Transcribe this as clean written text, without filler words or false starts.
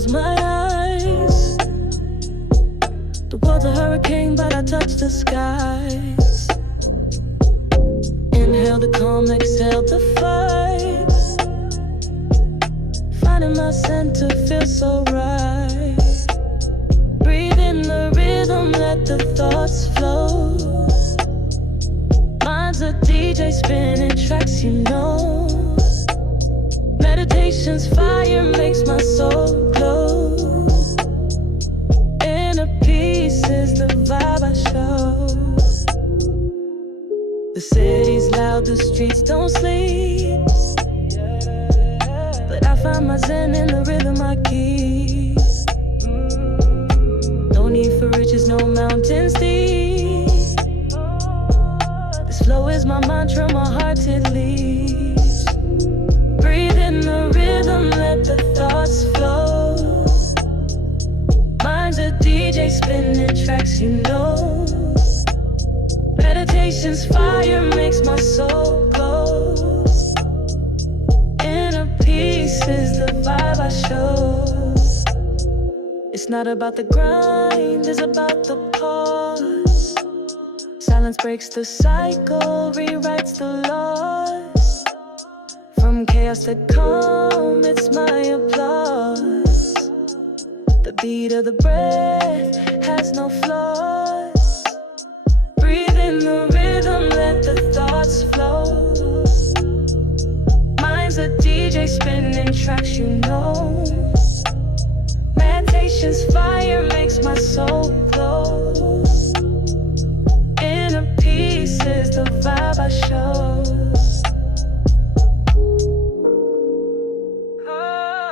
close my eyes. The world's a hurricane, but I touch the skies. Inhale the calm, exhale the fight. Finding my center feels so right. Breathe in the rhythm, let the thoughts flow. Mind's a DJ spinning tracks, you know. Meditation's fire makes my soul glow. Inner peace is the vibe I show. The city's loud, the streets don't sleep, but I find my zen in the rhythm I keep. No need for riches, no mountains deep. This flow is my mantra, my heart it leads. Breathe in the rhythm, let the thoughts flow. Mind's a DJ spinning tracks, you know. Meditation's fire makes my soul glow. Inner peace is the vibe I show. It's not about the grind, it's about the pause. Silence breaks the cycle, rewrites the laws. From chaos to calm, it's my applause. The beat of the breath has no flaws. Breathe in the rhythm, let the thoughts flow. Mind's a DJ spinning tracks, you know. Meditation's fire makes my soul glow. Inner peace is the vibe I show. Ah.